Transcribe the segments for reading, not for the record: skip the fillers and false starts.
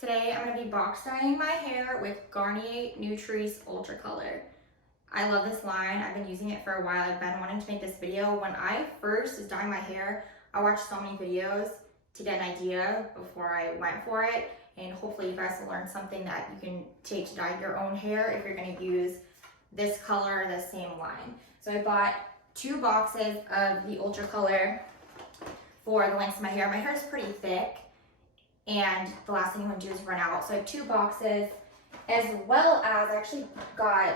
Today I'm going to be box dyeing my hair with Garnier Nutrisse Ultra Color. I love this line. I've been using it for a while. I've been wanting to make this video. When I first was dyeing my hair, I watched so many videos to get an idea before I went for it. And hopefully you guys will learn something that you can take to dye your own hair if you're going to use this color or the same line. So I bought 2 boxes of the Ultra Color for the length of my hair. My hair is pretty thick, and the last thing you want to do is run out. So I have 2 boxes, as well as I actually got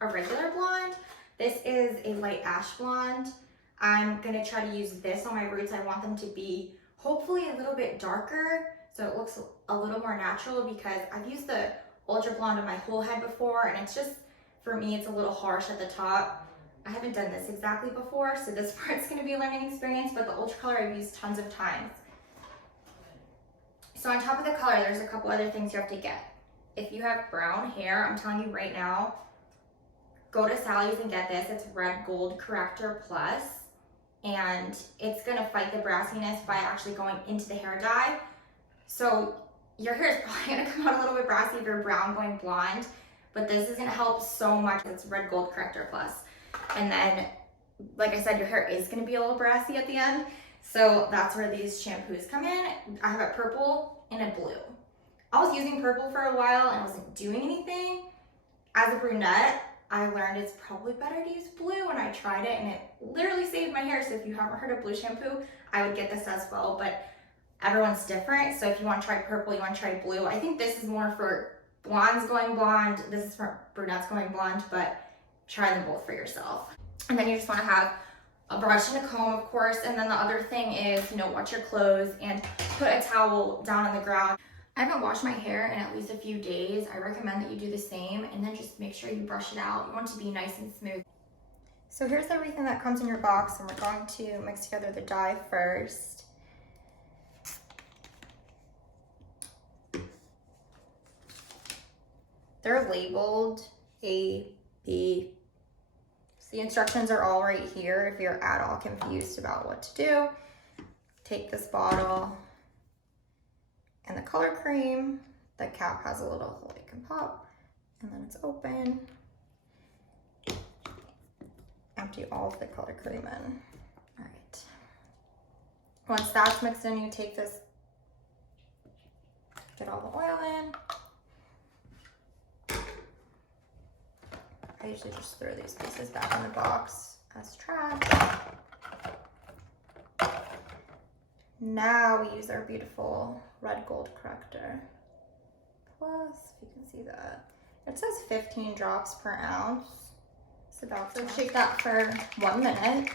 a regular blonde. This is a light ash blonde. I'm gonna try to use this on my roots. I want them to be hopefully a little bit darker so it looks a little more natural, because I've used the ultra blonde on my whole head before, and it's just, for me, it's a little harsh at the top. I haven't done this exactly before, so this part's gonna be a learning experience, but the Ultra Color I've used tons of times. So on top of the color, there's a couple other things you have to get. If you have brown hair, I'm telling you right now, go to Sally's and get this. It's Red Gold Corrector Plus, and it's gonna fight the brassiness by actually going into the hair dye. So your hair is probably gonna come out a little bit brassy if you're brown going blonde, but this is gonna help so much. It's Red Gold Corrector Plus. And then, like I said, your hair is gonna be a little brassy at the end. So that's where these shampoos come in. I have a purple and a blue. I was using purple for a while and I wasn't doing anything. As a brunette, I learned it's probably better to use blue, and I tried it and it literally saved my hair. So if you haven't heard of blue shampoo, I would get this as well, but everyone's different. So if you want to try purple, you want to try blue. I think this is more for blondes going blonde. This is for brunettes going blonde, but try them both for yourself. And then you just want to have a brush and a comb, of course. And then the other thing is, wash your clothes and put a towel down on the ground. I haven't washed my hair in at least a few days. I recommend that you do the same, and then just make sure you brush it out. You want it to be nice and smooth. So here's everything that comes in your box, and we're going to mix together the dye first. They're labeled A, B. So the instructions are all right here if you're at all confused about what to do. Take this bottle and the color cream. The cap has a little hole it can pop, and then it's open. Empty all of the color cream in. All right. Once that's mixed in, you take this, get all the oil in. I usually just throw these pieces back in the box as trash. Now we use our beautiful Red Gold Corrector Plus, if you can see that. It says 15 drops per ounce. It's about to shake that for 1 minute.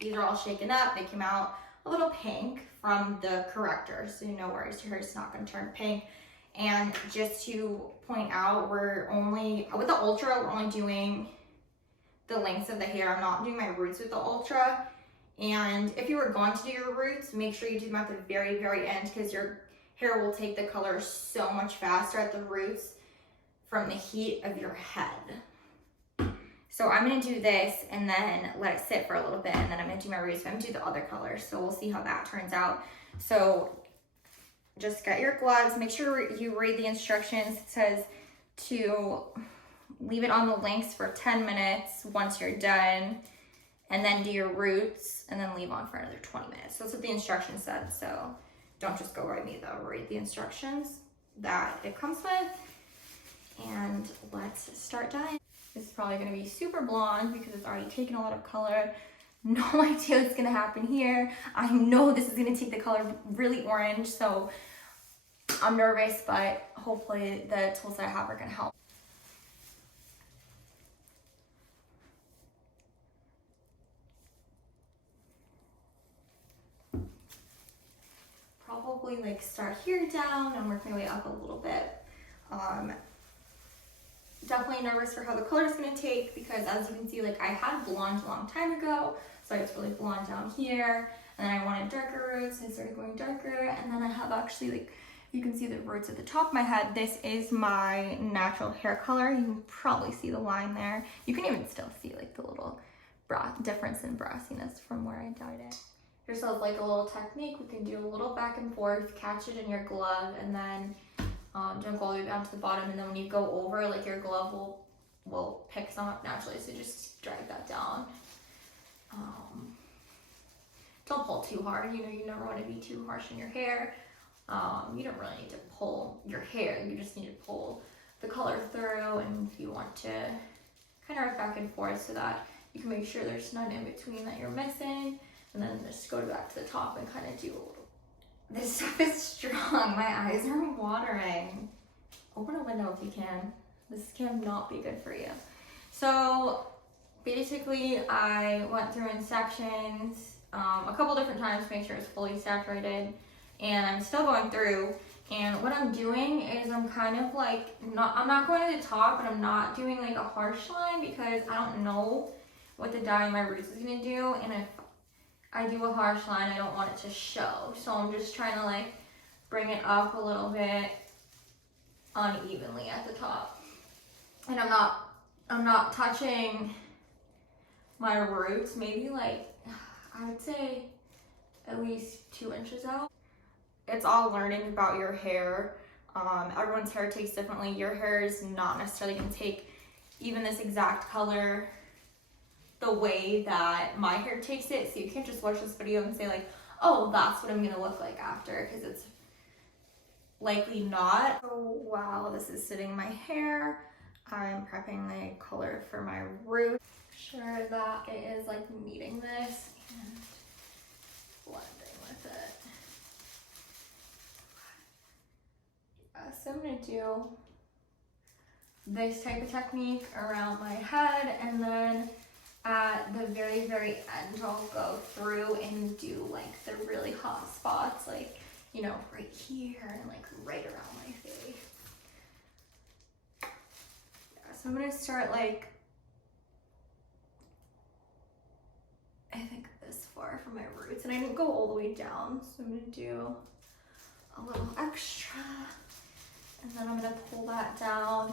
These are all shaken up. They came out a little pink from the corrector, so no worries, your hair is not going to turn pink. And just to point out, with the Ultra, we're only doing the lengths of the hair. I'm not doing my roots with the Ultra. And if you were going to do your roots, make sure you do them at the very, very end, because your hair will take the color so much faster at the roots from the heat of your head. So I'm gonna do this and then let it sit for a little bit, and then I'm gonna do my roots. I'm gonna do the other color, so we'll see how that turns out. So just get your gloves, make sure you read the instructions. It says to leave it on the lengths for 10 minutes once you're done, and then do your roots, and then leave on for another 20 minutes. So that's what the instructions said, so don't just go by me though, read the instructions that it comes with, and let's start dyeing. This is probably gonna be super blonde because it's already taken a lot of color. No idea what's gonna happen here. I know this is gonna take the color really orange, so I'm nervous, but hopefully the tools that I have are gonna help. Probably like start here down and work my way up a little bit. Definitely nervous for how the color is gonna take, because as you can see, like I had blonde a long time ago, so it's really blonde down here, and then I wanted darker roots, and I started going darker, and then I have actually, like, you can see the roots at the top of my head. This is my natural hair color. You can probably see the line there. You can even still see like the little difference in brassiness from where I dyed it. yourself like a little technique. We can do a little back and forth, catch it in your glove, and then don't go all the way down to the bottom. And then when you go over, like your glove will pick some up naturally. So just drag that down. Don't pull too hard. You know, you never want to be too harsh in your hair. You don't really need to pull your hair. You just need to pull the color through, and if you want to kind of back and forth so that you can make sure there's none in between that you're missing, and then just go back to the top and kind of do a little. This stuff is strong. My eyes are watering. Open a window if you can. This cannot be good for you. So basically I went through in sections a couple different times to make sure it's fully saturated, and I'm still going through. And what I'm doing is I'm kind of like, I'm not going to the top, but I'm not doing like a harsh line because I don't know what the dye in my roots is going to do. And if I do a harsh line, I don't want it to show. So I'm just trying to like bring it up a little bit unevenly at the top. And I'm not touching my roots, maybe like, I would say at least 2 inches out. It's all learning about your hair. Everyone's hair takes differently. Your hair is not necessarily gonna take even this exact color the way that my hair takes it. So you can't just watch this video and say like, oh, that's what I'm gonna look like after, because it's likely not. Oh wow, this is sitting in my hair. I'm prepping the color for my root. Sure that it is like meeting this and blending with it. So I'm gonna do this type of technique around my head, and then at the very, very end, I'll go through and do like the really hot spots, like, you know, right here and like right around my face. Yeah, so I'm gonna start like, I think this far from my roots, and I didn't go all the way down, so I'm gonna do a little extra. And then I'm gonna pull that down.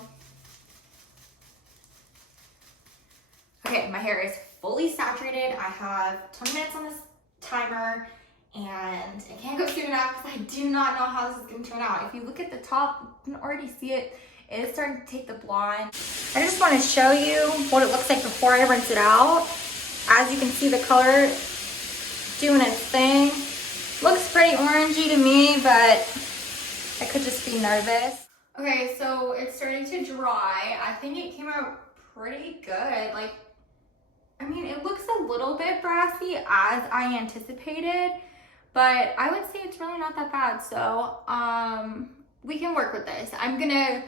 Okay, my hair is fully saturated. I have 20 minutes on this timer, and I can't go soon enough because I do not know how this is gonna turn out. If you look at the top, you can already see it. It is starting to take the blonde. I just wanna show you what it looks like before I rinse it out. As you can see, the color doing its thing. Looks pretty orangey to me, but I could just be nervous. Okay, so it's starting to dry. I think it came out pretty good. Like, I mean, it looks a little bit brassy as I anticipated, but I would say it's really not that bad. So, we can work with this. I'm gonna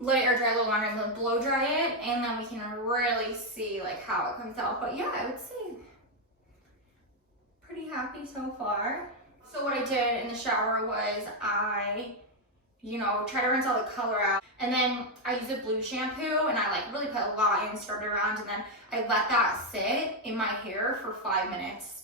let it air dry a little longer and then blow dry it, and then we can really see like how it comes out. But yeah, I would say pretty happy so far. So what I did in the shower was I, you know, try to rinse all the color out, and then I use a blue shampoo, and I like really put a lot in, stirred it around, and then I let that sit in my hair for 5 minutes.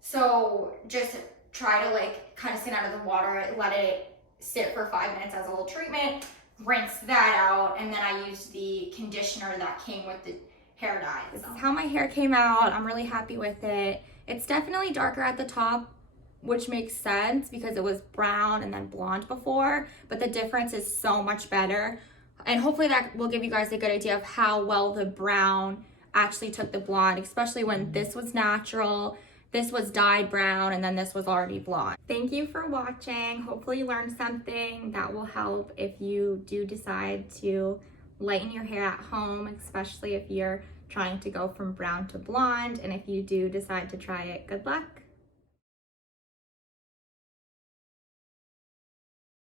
So just try to like kind of sit out of the water, let it sit for 5 minutes as a little treatment, rinse that out, and then I used the conditioner that came with the hair dye. This is how my hair came out. I'm really happy with it. It's definitely darker at the top, which makes sense because it was brown and then blonde before, but the difference is so much better. And hopefully that will give you guys a good idea of how well the brown actually took the blonde, especially when this was natural, this was dyed brown, and then this was already blonde. Thank you for watching. Hopefully you learned something that will help if you do decide to lighten your hair at home, especially if you're trying to go from brown to blonde. And if you do decide to try it, good luck.